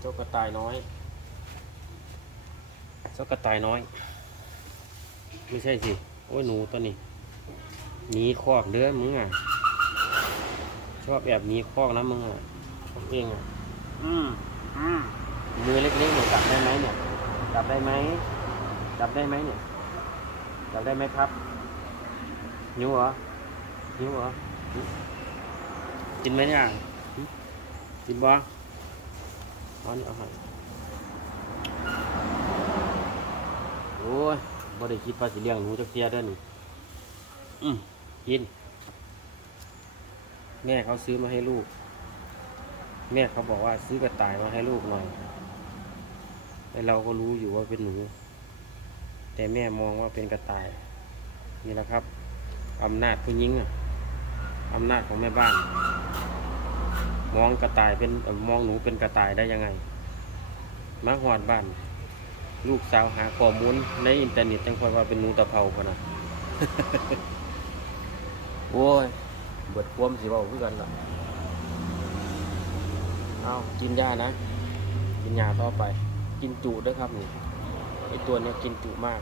เจ้ากระต่ายน้อยเจ้ากระต่ายน้อย ไม่ใช่สิ โอ้ยหนูตัวนี้หนีคอกเด้อมึงอะ ชอบแอบหนีคอกนะมึงอะชอบเองอะอืมอืมมือเล็กๆเนี่ยจับได้ไหมเนี่ยจับได้ไหมจับได้ไหมเนี่ยจับได้ไหมครับหิวเหรอหิวเหรอหึกินไหมเนี่ยหึกินบ่เอานี่เอาให้โอ้ยบ่ได้คิดว่าสิเลี้ยงหนูจักเทียเด้อนี่อืมกิน แม่เขาซื้อมาให้ลูก แม่เขาบอกว่าซื้อกระต่ายมาให้ลูกหน่อยไอเราก็รู้อยู่ว่าเป็นหนู แต่แม่มองว่าเป็นกระต่าย นี่แหละครับอำนาจผู้หญิงอะอำนาจของแม่บ้าน มองกระต่ายเป็นมองหนูเป็นกระต่ายได้ยังไงมาหอดบ้าน ลูกสาวหาข้อมูลในอินเทอร์เน็ตจังคอยว่าเป็นหนูตะเภาพนะโอ้ยเบิดความสิเว้าคือกันล่ะเอากินยานะ กินยาต่อไป กินจุด้วยครับนี่ไอตัวเนี้ยกินจุมาก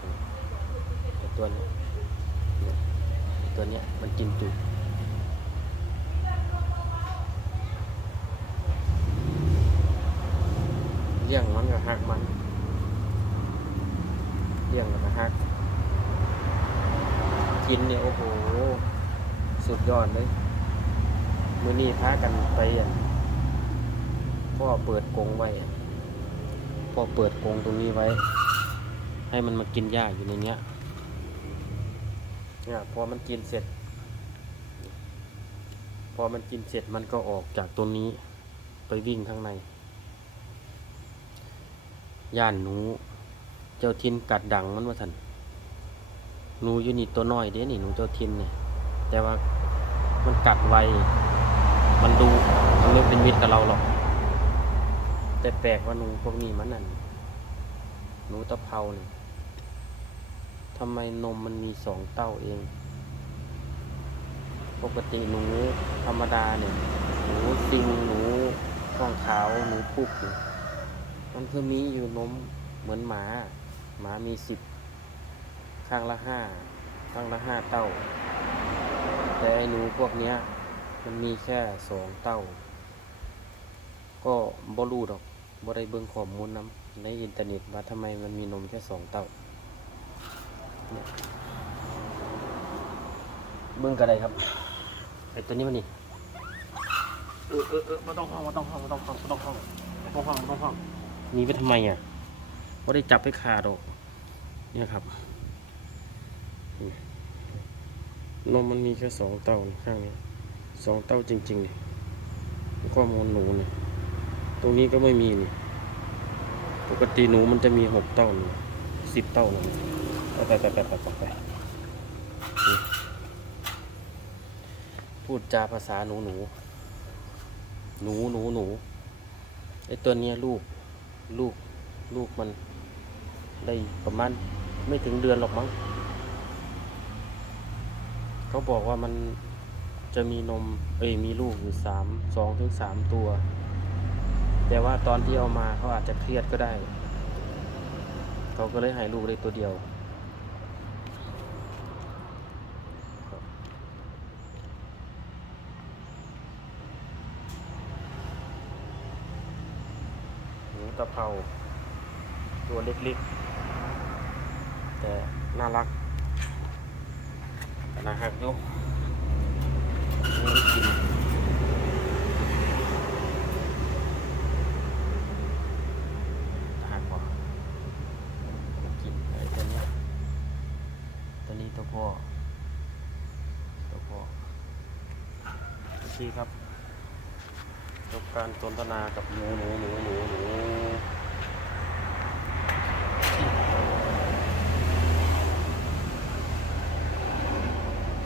ไอตัวเนี้ยตัวเนี้ยมันกินจุเลี้ยงมัน กับหักมันเลี้ยงกับหักกินเนี่ยโอ้โห สุดยอดเลย มือนี้พากันไปอะพ่อเปิดกรงไว้พ่อเปิดกรงตรงนี้ไว้ ให้มันมากินหญ้าอยู่ในเนี้ยเนี่ยพอมันกินเสร็จ พอมันกินเสร็จมันก็ออกจากตัวนี้ ไปวิ่งข้างใน ย่านหนู เจ้าทินกัดดังมันว่าทันหนูอยู่นี่ตัวน้อยเด้นี่หนูเจ้าทินเนี่ยแต่ว่ามันกัดไว มันดูมันไม่เป็นมิตรกับเราหรอก แต่แปลกว่าหนูพวกนี้มันนั่นหนูตะเภาเนี่ยทำไมนมมันมีสองเต้าเอง ปกติหนูธรรมดาเนี่ย หนูซิงหนูข้องขาว หนูพุกเนี่ย มันคือมีอยู่นมเหมือนหมา หมามีสิบข้างละห้าข้างละห้าเต้า แต่ไอ้หนูพวกเนี้ย มันมีแค่สองเต้า ก็บ่รู้ดอกบ่ได้เบิ่งข้อมูลนำในอินเทอร์เน็ตว่าทำไมมันมีนมแค่สองเต้าเนี่ยเบิ่งก็ไดครับไอ้ตัวนี้มันนี่เออเออเออม่ต้องห้องไม่ต้องห้องไม่ต้องห้องไม่ต้องห้องไม่ต้องห้องไม่ต้องห้อง หนีไปทำไมอะบ่ได้จับไปขาดอกเนี่ยครับ นมมันมีแค่สองเต้าข้างนี้สองเต้าจริงๆนี่ข้อมูลหนูเนี่ยตรงนี้ก็ไม่มีนี่ปกติหนูมันจะมีหกเต้านิสิบเต้าเลยไปไปไปไปไปไปพูดจาภาษาหนูหนู หนูหนูหนูไอตัวเนี้ยลูก ลูกลูกมันได้ประมาณไม่ถึงเดือนหรอกมั้งเขาบอกว่ามันจะมีนมเอ้ยมีลูกอยู่สามสองถึงสามตัว แต่ว่าตอนที่เอามาเขาอาจจะเครียดก็ได้ เขาก็เลยให้ลูกได้ตัวเดียวครับหนู ตะเภาตัวเล็กๆ แต่น่ารักนะฮักอยู่นี่กินหักบ่ากินไอ้ตัวเนี้ยตัวนี้ตัวพ่อตัวพ่อโอเคครับจบการสนทนากับหนูหนูหนู